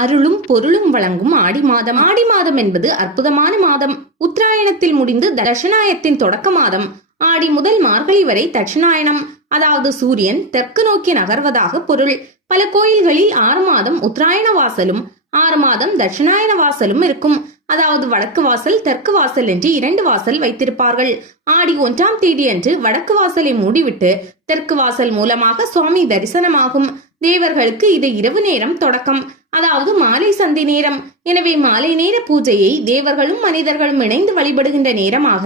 அருளும் பொருளும் வழங்கும் ஆடி மாதம். ஆடி மாதம் என்பது அற்புதமான மாதம். உத்தராயணத்தில் முடிந்து தட்சிணாயத்தின் தொடக்க மாதம். ஆடி முதல் மார்கழி வரை தட்சிணாயனம், அதாவது சூரியன் தெற்கு நோக்கி நகர்வதாக பொருள். பல கோயில்களில் 6 மாதம் உத்தராயண வாசலும் 6 மாதம் தட்சிணாயன வாசலும் இருக்கும். அதாவது வடக்கு வாசல் தெற்கு வாசல் என்று 2 வாசல் வைத்திருப்பார்கள். ஆடி 1ஆம் தேதி அன்று வடக்கு வாசலை மூடிவிட்டு தெற்கு வாசல் மூலமாக சுவாமி தரிசனமாகும். தேவர்களுக்கு இது இரவு நேரம் தொடக்கம், அதாவது மாலை சந்தி நேரம். எனவே மாலை நேர பூஜையை தேவர்களும் மனிதர்களும் இணைந்து வழிபடுகின்ற நேரமாக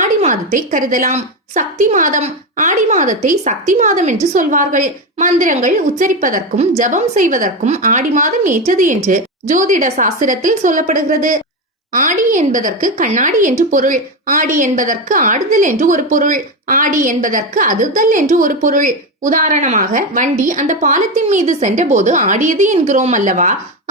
ஆடி மாதத்தை கருதலாம். சக்தி மாதம். ஆடி மாதத்தை சக்தி மாதம் என்று சொல்வார்கள். மந்திரங்கள் உச்சரிப்பதற்கும் ஜபம் செய்வதற்கும் ஆடி மாதம் ஏற்றது என்று ஜோதிட சாஸ்திரத்தில் சொல்லப்படுகிறது. ஆடி என்பதற்கு கண்ணாடி என்று பொருள். ஆடி என்பதற்கு ஆடுதல் என்று ஒரு பொருள். ஆடி என்பதற்கு அதிர்தல் என்று ஒரு பொருள். உதாரணமாக, வண்டி அந்த பாலத்தின் மீது சென்றபோது ஆடியது என்கிறோம் அல்லவா?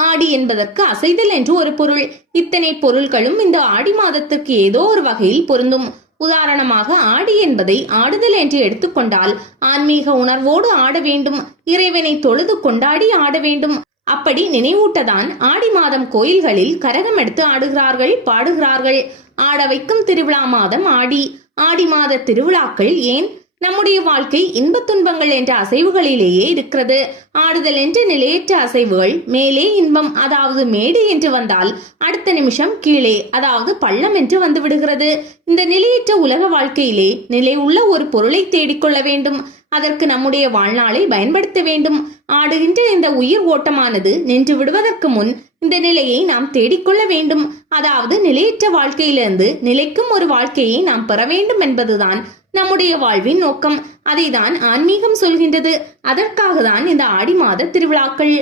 ஆடி என்பதற்கு அசைதல் என்று ஒரு பொருள். இத்தனை பொருள்களும் இந்த ஆடி மாதத்திற்கு ஏதோ ஒரு வகையில் பொருந்தும். உதாரணமாக, ஆடி என்பதை ஆடுதல் என்று எடுத்துக்கொண்டால் ஆன்மீக உணர்வோடு ஆட வேண்டும், இறைவனை தொழுது கொண்டாடி ஆட வேண்டும். அப்படி நினைவூட்டதான் ஆடி மாதம் கோயில்களில் கரகம் எடுத்து ஆடுகிறார்கள், பாடுகிறார்கள். ஆட வைக்கும் திருவிழா மாதம் ஆடி. ஆடி மாத திருவிழாக்கள் ஏன்? நம்முடைய வாழ்க்கை இன்பத் துன்பங்கள் என்ற அசைவுகளிலேயே இருக்கிறது. ஆடுதல் என்ற நிலையற்ற அசைவுகள் மேலே இன்பம், அதாவது மேடு என்று வந்தால் அடுத்த நிமிஷம் கீழே, அதாவது பள்ளம் என்று வந்து விடுகிறது. இந்த நிலையற்ற உலக வாழ்க்கையிலே நிலை உள்ள ஒரு பொருளை தேடிக்கொள்ள வேண்டும். அதற்கு நம்முடைய வாழ்நாளை பயன்படுத்த வேண்டும். ஆடுகின்ற இந்த உயிர் ஓட்டமானது நின்று விடுவதற்கு முன் இந்த நிலையை நாம் தேடிக்கொள்ள வேண்டும். அதாவது நிலையற்ற வாழ்க்கையிலிருந்து நிலைக்கும் ஒரு வாழ்க்கையை நாம் பெற வேண்டும் என்பதுதான் நம்முடைய வாழ்வின் நோக்கம். அதைதான் ஆன்மீகம் சொல்கின்றது. அதற்காக தான் இந்த ஆடி மாத திருவிழாக்கள்.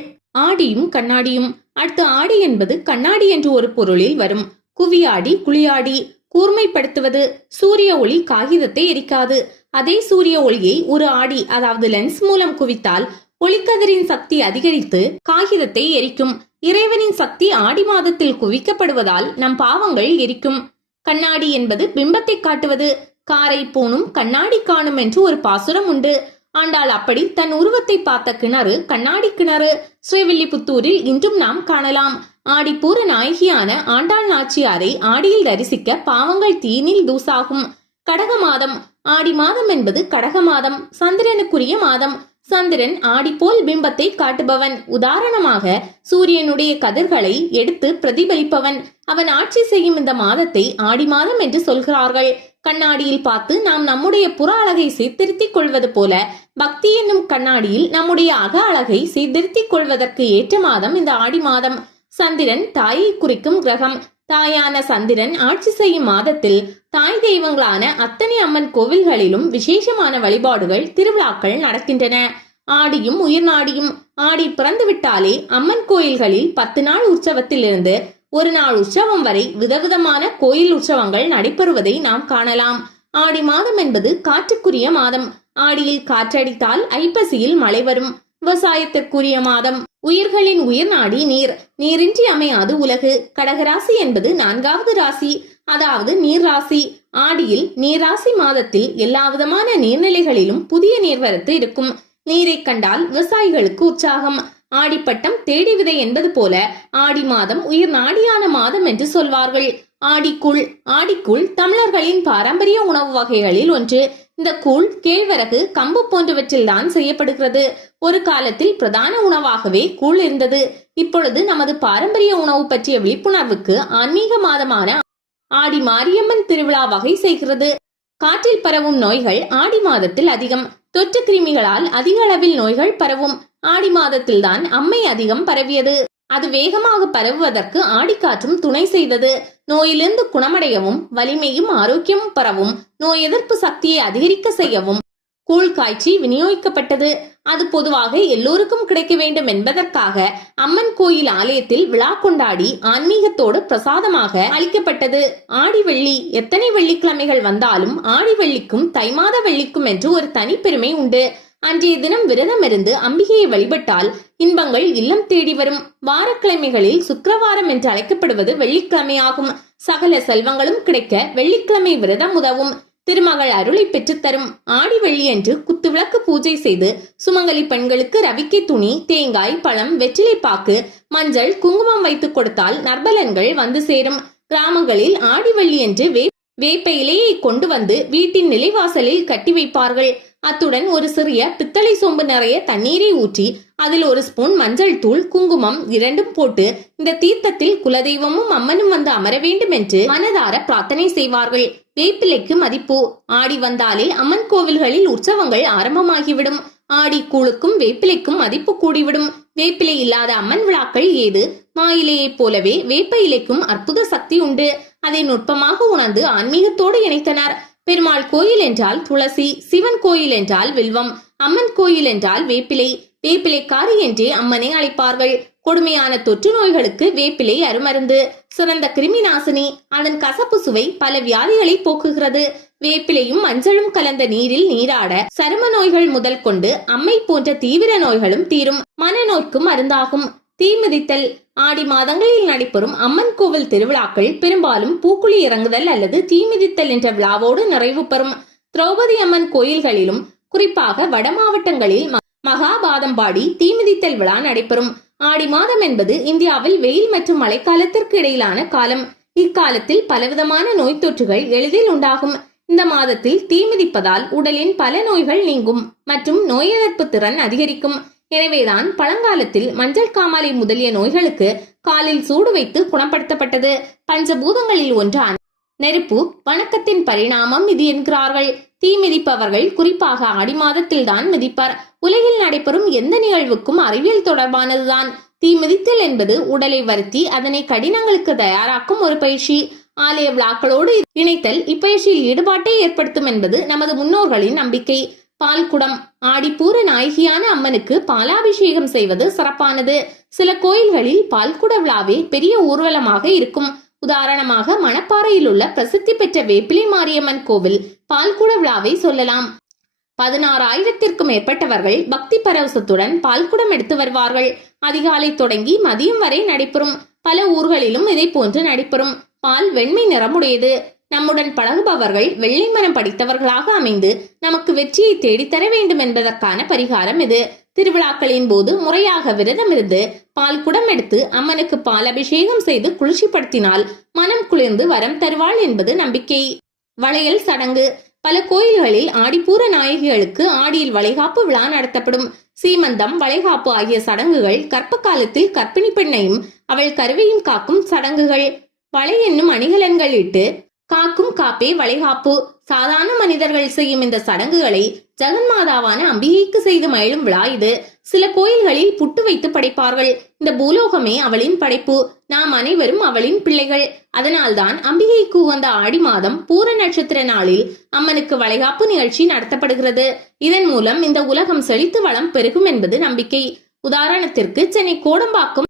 ஆடியும் கண்ணாடியும். அடுத்து, ஆடி என்பது கண்ணாடி என்று ஒரு பொருளில் வரும். குவியாடி, குளியாடி. கூர்மைப்படுத்துவது. சூரிய ஒளி காகிதத்தை எரிக்காது. அதே சூரிய ஒளியை ஒரு ஆடி, அதாவது லென்ஸ் மூலம் குவித்தால் ஒளிக்கதிரின் சக்தி அதிகரித்து காகிதத்தை எரிக்கும். இறைவனின் சக்தி ஆடி மாதத்தில் குவிக்கப்படுவதால் நம் பாவங்கள் எரிக்கும். கண்ணாடி என்பது பிம்பத்தை காட்டுவது. காரை பூணும் கண்ணாடி காணும் என்று ஒரு பாசுரம் உண்டு. ஆண்டாள் அப்படி தன் உருவத்தை பார்த்த கிணறு கண்ணாடி கிணறு. ஸ்ரீவில்லிபுத்தூரில் இன்றும் நாம் காணலாம். ஆடிப்பூர நாயகியான ஆண்டாள் நாச்சியாரை ஆடியில் தரிசிக்க பாவங்கள் தீனில் தூசாகும். கடக மாதம். ஆடி மாதம் என்பது கடக மாதம், சந்திரனுக்குரிய மாதம். சந்திரன் ஆடி போல் பிம்பத்தை காட்டுபவன். உதாரணமாக, சூரியனுடைய கதிர்களை எடுத்து பிரதிபலிப்பவன். அவன் ஆட்சி செய்யும் இந்த மாதத்தை ஆடி மாதம் என்று சொல்கிறார்கள். கண்ணாடியில் பார்த்து நாம் நம்முடைய புற அழகை சீர்திருத்திக் கொள்வது போல பக்தி என்னும் கண்ணாடியில் நம்முடைய அக அழகை சீர்திருத்திக் கொள்வதற்கு ஏற்ற மாதம் இந்த ஆடி மாதம். சந்திரன் தாயை குறிக்கும் கிரகம். தாயான சந்திரன் ஆட்சி செய்யும் மாதத்தில் தாய் தெய்வங்களான அத்தனை அம்மன் கோவில்களிலும் விசேஷமான வழிபாடுகள், திருவிழாக்கள் நடக்கின்றன. ஆடியும் உயிர் நாடியும். ஆடி பிறந்து விட்டாலே அம்மன் கோயில்களில் 10 நாள் உற்சவத்திலிருந்து 1 நாள் உற்சவம் வரை விதவிதமான கோயில் உற்சவங்கள் நடைபெறுவதை நாம் காணலாம். ஆடி மாதம் என்பது காற்றுக்குரிய மாதம். ஆடியில் காற்றடித்தால் ஐப்பசியில் மழை வரும். விவசாயத்திற்குரிய மாதம். உயிர்களின் உயிர் நாடி நீர். நீரின்றி அமையாது உலகு. கடகராசி என்பது 4வது ராசி, அதாவது நீர் ராசி. ஆடியில் நீராசி மாதத்தில் எல்லா விதமான நீர்நிலைகளிலும் புதிய நீர்வரத்து இருக்கும். நீரை கண்டால் விவசாயிகளுக்கு உற்சாகம். ஆடிப்பட்டம் தேடி விதை என்பது போல ஆடி மாதம் உயிர் நாடியான மாதம் என்று சொல்வார்கள். ஆடிக்கூழ். ஆடிக்கூழ் தமிழர்களின் பாரம்பரிய உணவு வகைகளில் ஒன்று. இந்த கூழ் கேழ்வரகு, கம்பு போன்றவற்றில் தான் செய்யப்படுகிறது. ஒரு காலத்தில் பிரதான உணவாகவே கூழ் இருந்தது. இப்பொழுது நமது பாரம்பரிய உணவு பற்றிய விழிப்புணர்வுக்கு ஆன்மீக மாதமான ஆடி மாரியம்மன் திருவிழா வகை செய்கிறது. காற்றில் பரவும் நோய்கள் ஆடி மாதத்தில் அதிகம். தொற்று கிருமிகளால் அதிக அளவில் நோய்கள் பரவும். ஆடி மாதத்தில் தான் அம்மை அதிகம் பரவியது. அது வேகமாக பரவுவதற்கு ஆடிக்காற்றும் துணை செய்தது. நோயிலிருந்து குணமடையவும் வலிமையும் ஆரோக்கியமும் பெறவும் நோய் எதிர்ப்பு சக்தியை அதிகரிக்க செய்யவும் கூழ் காய்ச்சி விநியோகிக்கப்பட்டது. அது பொதுவாக எல்லோருக்கும் கிடைக்க வேண்டும் என்பதற்காக அம்மன் கோயில் ஆலயத்தில் விழா கொண்டாடி ஆன்மீகத்தோடு பிரசாதமாக அளிக்கப்பட்டது. ஆடி வெள்ளி. எத்தனை வெள்ளிக்கிழமைகள் வந்தாலும் ஆடி வெள்ளிக்கும் தை மாத வெள்ளிக்கும் என்று ஒரு தனிப்பெருமை உண்டு. அன்றைய தினம் விரதம் இருந்து அம்பிகையை வழிபட்டால் இன்பங்கள் இல்லம் தேடி வரும். வாரக்கிழமைகளில் சுக்கிரவாரம் என்று அழைக்கப்படுவது வெள்ளிக்கிழமையாகும். சகல செல்வங்களும் கிடைக்க வெள்ளிக்கிழமை விரதம் உதவும். திருமகள் அருளை பெற்றுத்தரும். ஆடி வெள்ளியன்று குத்துவிளக்கு பூஜை செய்து சுமங்கலி பெண்களுக்கு ரவிக்கை துணி, தேங்காய், பழம், வெற்றிலைப்பாக்கு, மஞ்சள், குங்குமம் வைத்து கொடுத்தால் நற்பலன்கள் வந்து சேரும். கிராமங்களில் ஆடி வெள்ளியன்று வேப்ப இலையை கொண்டு வந்து வீட்டின் நிலைவாசலில் கட்டி வைப்பார்கள். அத்துடன் ஒரு சிறிய பித்தளை சொம்பு நிறைய தண்ணீரை ஊற்றி அதில் ஒரு ஸ்பூன் மஞ்சள் தூள், குங்குமம் இரண்டும் போட்டு இந்த தீர்த்தத்தில் குலதெய்வமும் அம்மனும் வந்து அமர வேண்டும் என்று மனதார பிரார்த்தனை செய்வார்கள். வேப்பிலைக்கு மதிப்பு. ஆடி வந்தாலே அம்மன் கோவில்களில் உற்சவங்கள் ஆரம்பமாகிவிடும். ஆடி கூழுக்கும் வேப்பிலைக்கும் மதிப்பு கூடிவிடும். வேப்பிலை இல்லாத அம்மன் விழாக்கள் ஏது? மாயிலையை போலவே வேப்ப இலைக்கும் அற்புத சக்தி உண்டு. அதை நுட்பமாக உணர்ந்து ஆன்மீகத்தோடு இணைத்தனர். பெருமாள் கோயில் என்றால் துளசி, சிவன் கோயில் என்றால் வில்வம், அம்மன் கோயில் என்றால் வேப்பிலை. வேப்பிலைக்காரி என்றே அம்மனை அழைப்பார்கள். கொடுமையான தொற்று நோய்களுக்கு வேப்பிலை அருமருந்து. சிறந்த கிருமி நாசினி. அதன் கசப்பு சுவை பல வியாதிகளை போக்குகிறது. வேப்பிலையும் மஞ்சளும் கலந்த நீரில் நீராட சரும நோய்கள் முதல் கொண்டு அம்மை போன்ற தீவிர நோய்களும் தீரும். மனநோய்க்கும் மருந்தாகும். தீமிதித்தல். ஆடி மாதங்களில் நடைபெறும் அம்மன் கோவில் திருவிழாக்கள் பெரும்பாலும் பூக்குழி இறங்குதல் அல்லது தீமிதித்தல் என்ற விழாவோடு நிறைவு பெறும். திரௌபதி அம்மன் கோயில்களிலும் குறிப்பாக வட மாவட்டங்களில் மகாபாதம்பாடி தீமிதித்தல் விழா நடைபெறும். ஆடி மாதம் என்பது இந்தியாவில் வெயில் மற்றும் மழைக்காலத்திற்கு இடையிலான காலம். இக்காலத்தில் பலவிதமான நோய் தொற்றுகள் எளிதில் உண்டாகும். இந்த மாதத்தில் தீமிதிப்பதால் உடலின் பல நோய்கள் நீங்கும் மற்றும் நோய் எதிர்ப்பு திறன் அதிகரிக்கும். எனவேதான் பழங்காலத்தில் மஞ்சள் காமாலை முதலிய நோய்களுக்கு காலில் சூடு வைத்து குணப்படுத்தப்பட்டது. பஞ்சபூதங்களில் ஒன்றான நெருப்பு வணக்கத்தின் பரிணாமம் இது என்கிறார்கள். தீ மிதிப்பவர்கள் குறிப்பாக ஆடி மாதத்தில் தான் மிதிப்பர். உலகில் நடைபெறும் எந்த நிகழ்வுக்கும் அறிவியல் தொடர்பானதுதான். தீ மிதித்தல் என்பது உடலை வருத்தி அதனை கடினங்களுக்கு தயாராக்கும் ஒரு பயிற்சி. ஆலய விழாக்களோடு இணைத்தல் இப்பயிற்சியில் ஈடுபாட்டை ஏற்படுத்தும் என்பது நமது முன்னோர்களின் நம்பிக்கை. பால்குடம். ஆடிப்பூர நாயகியான அம்மனுக்கு பாலாபிஷேகம் செய்வது சிறப்பானது. சில கோயில்களில் பால்குட விழாவே பெரிய ஊர்வலமாக இருக்கும். உதாரணமாக மணப்பாறையில் உள்ள பிரசித்தி பெற்ற வேப்பிலை மாரியம்மன் கோவில் பால்குட விழாவை சொல்லலாம். 16,000த்திற்கும் மேற்பட்டவர்கள் பக்தி பரவசத்துடன் பால்குடம் எடுத்து வருவார்கள். அதிகாலை தொடங்கி மதியம் வரை நடைபெறும். பல ஊர்களிலும் இதை போன்று நடைபெறும். பால் வெண்மை நிறமுடையது. நம்முடன் பழகுபவர்கள் வெள்ளை மனம் படித்தவர்களாக அமைந்து நமக்கு வெற்றியை தேடித்தர வேண்டும் என்பதற்கான பரிகாரம் இது. திருவிழாக்களின் போது முறையாக விரதம் இருந்து பால் குடம் எடுத்து அம்மனுக்கு பால் அபிஷேகம் செய்து குளிர்ச்சிப்படுத்தினால் மனம் குளிர்ந்து வரம் தருவாள் என்பது நம்பிக்கை. வளையல் சடங்கு. பல கோயில்களில் ஆடிப்பூர நாயகிகளுக்கு ஆடியில் வளைகாப்பு விழா நடத்தப்படும். சீமந்தம், வளைகாப்பு ஆகிய சடங்குகள் கர்ப்ப காலத்தில் கர்ப்பிணி பெண்ணையும் அவள் கருவையும் காக்கும் சடங்குகள். வளை என்னும் அணிகலன்கள் இட்டு காக்கும் காப்பே வளைகாப்பு. சாதாரண மனிதர்கள் செய்யும் இந்த சடங்குகளை ஜெகன்மாதாவான அம்பிகைக்கு செய்து மயிலும் விழா இது. சில கோயில்களில் புட்டு வைத்து படைப்பார்கள். இந்த பூலோகமே அவளின் படைப்பு. நாம் அனைவரும் அவளின் பிள்ளைகள். அதனால்தான் அம்பிகைக்கு உகந்த ஆடி மாதம் பூர நட்சத்திர நாளில் அம்மனுக்கு வளைகாப்பு நிகழ்ச்சி நடத்தப்படுகிறது. இதன் மூலம் இந்த உலகம் செழித்து வளம் பெருகும் என்பது நம்பிக்கை. உதாரணத்திற்கு சென்னை கோடம்பாக்கம்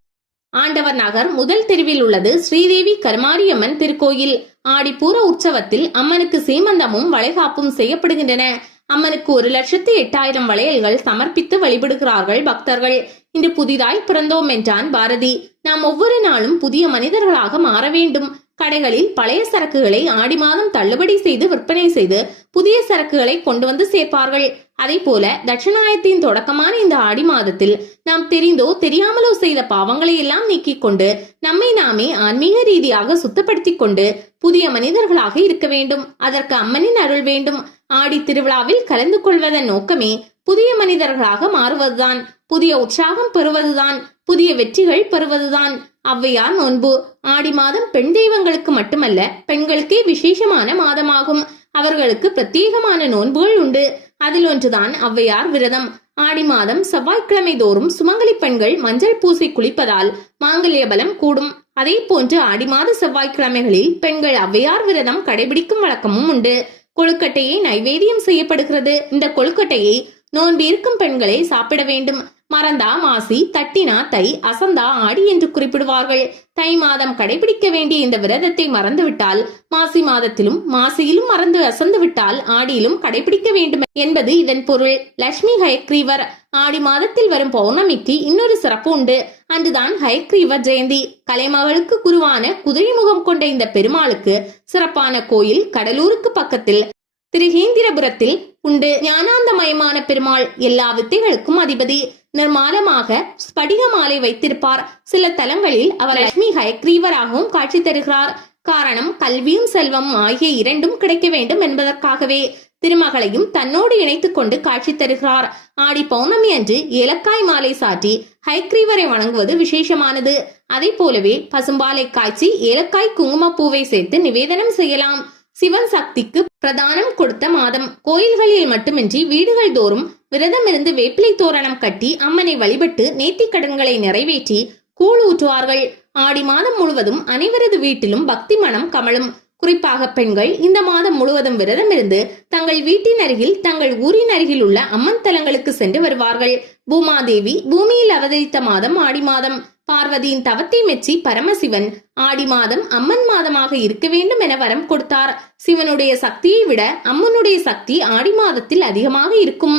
ஆண்டவர் நகர் முதல் தெருவில் உள்ளது ஸ்ரீதேவி கருமாரியம்மன் திருக்கோயில். ஆடிப்பூர உற்சவத்தில் அம்மனுக்கு சீமந்தமும் வளைகாப்பும் செய்யப்படுகின்றன. அம்மனுக்கு 1,08,000 வளையல்கள் சமர்ப்பித்து வழிபடுகிறார்கள் பக்தர்கள். இன்று புதிதாய் பிறந்தோம் என்றான் பாரதி. நாம் ஒவ்வொரு நாளும் புதிய மனிதர்களாக மாற வேண்டும். கடைகளில் பழைய சரக்குகளை ஆடி மாதம் தள்ளுபடி செய்து விற்பனை செய்து புதிய சரக்குகளை கொண்டு வந்து சேர்ப்பார்கள். அதே போல தட்சிணாயத்தின் தொடக்கமான இந்த ஆடி மாதத்தில் நாம் தெரிந்தோ தெரியாமலோ செய்த பாவங்களை எல்லாம் நீக்கிக் கொண்டு நம்மை நாமே ஆன்மீக ரீதியாக சுத்தப்படுத்திக் கொண்டு புதிய மனிதர்களாக இருக்க வேண்டும். அதற்கு அம்மனின் அருள் வேண்டும். ஆடி திருவிழாவில் கலந்து கொள்வதன் நோக்கமே புதிய மனிதர்களாக மாறுவதுதான், புதிய உற்சாகம் பெறுவதுதான், புதிய வெற்றிகள் பெறுவதுதான். ஔவையார் நோன்பு. ஆடி மாதம் பெண் தெய்வங்களுக்கு மட்டுமல்ல, பெண்களுக்கே விசேஷமான மாதமாகும். அவர்களுக்கு பிரத்யேகமான நோன்புகள் உண்டு. அதில் ஒன்றுதான் ஔவையார் விரதம். ஆடி மாதம் செவ்வாய்க்கிழமை தோறும் சுமங்கலி பெண்கள் மஞ்சள் பூசி குளிப்பதால் மாங்கல்ய பலம் கூடும். அதே போன்று ஆடி மாத செவ்வாய்க்கிழமைகளில் பெண்கள் ஔவையார் விரதம் கடைபிடிக்கும் வழக்கமும் உண்டு. கொழுக்கட்டையை நைவேத்தியம் செய்யப்படுகிறது. இந்த கொழுக்கட்டையை நோன்பு இருக்கும் பெண்களே சாப்பிட வேண்டும். மறந்தா மாசி, தட்டினா தை, அசந்தா ஆடி என்று குறிப்பிடுவார்கள். தை மாதம் கடைபிடிக்க வேண்டிய இந்த விரதத்தை மறந்துவிட்டால் மாசி மாதத்திலும், மாசியிலும் மறந்து அசந்து விட்டால் ஆடியிலும் கடைபிடிக்க வேண்டும் என்பது இதன் பொருள். லட்சுமி ஹயக்ரீவர். ஆடி மாதத்தில் வரும் பௌர்ணமிக்கு இன்னொரு சிறப்பு உண்டு. அன்றுதான் ஹயக்ரீவர் ஜெயந்தி. கலைமகளுக்கு குருவான குதிரை முகம் கொண்ட இந்த பெருமாளுக்கு சிறப்பான கோயில் கடலூருக்கு பக்கத்தில் திருஹேந்திரபுரத்தில் உண்டு. ஞானாந்தமயமான பெருமாள் எல்லா வித்தைகளுக்கும் அதிபதி. நிர்மாலமாக ஸ்படிக மாலை வைத்திருப்பார். சில தலங்களில் அவர் லட்சுமி ஹயக்ரீவராகவும் காட்சி தருகிறார். காரணம், கல்வியும் செல்வம் ஆகிய இரண்டும் கிடைக்க வேண்டும் என்பதற்காகவே. திருமகளையும் தன்னோடு இணைத்துக் கொண்டு காட்சி தருகிறார். ஆடி பௌர்ணமி அன்று ஏலக்காய் மாலை சாற்றி ஹயக்ரீவரை வணங்குவது விசேஷமானது. அதை போலவே பசும்பாலை காய்ச்சி ஏலக்காய் குங்குமப்பூவை சேர்த்து நிவேதனம் செய்யலாம். சிவன் சக்திக்கு பிரதானம் கொடுத்த மாதம். கோயில்களில் மட்டுமின்றி வீடுகள் தோறும் விரதம் இருந்து வேப்பிலை தோரணம் கட்டி அம்மனை வழிபட்டு நேர்த்திக் கடன்களை நிறைவேற்றி கூழ் ஊற்றுவார்கள். ஆடி மாதம் முழுவதும் அனைவரது வீட்டிலும் பக்தி மனம் கமழும். குறிப்பாக பெண்கள் இந்த மாதம் முழுவதும் விரதம் இருந்து தங்கள் வீட்டின் அருகில், தங்கள் ஊரின் அருகில் உள்ள அம்மன் தலங்களுக்கு சென்று வருவார்கள். பூமாதேவி பூமியில் அவதரித்த மாதம் ஆடி மாதம். பார்வதியின் தவத்தை மெச்சி பரமசிவன் ஆடி மாதம் அம்மன் மாதமாக இருக்க வேண்டும் என வரம் கொடுத்தார். சிவனுடைய சக்தியை விட அம்மனுடைய சக்தி ஆடி மாதத்தில் அதிகமாக இருக்கும்.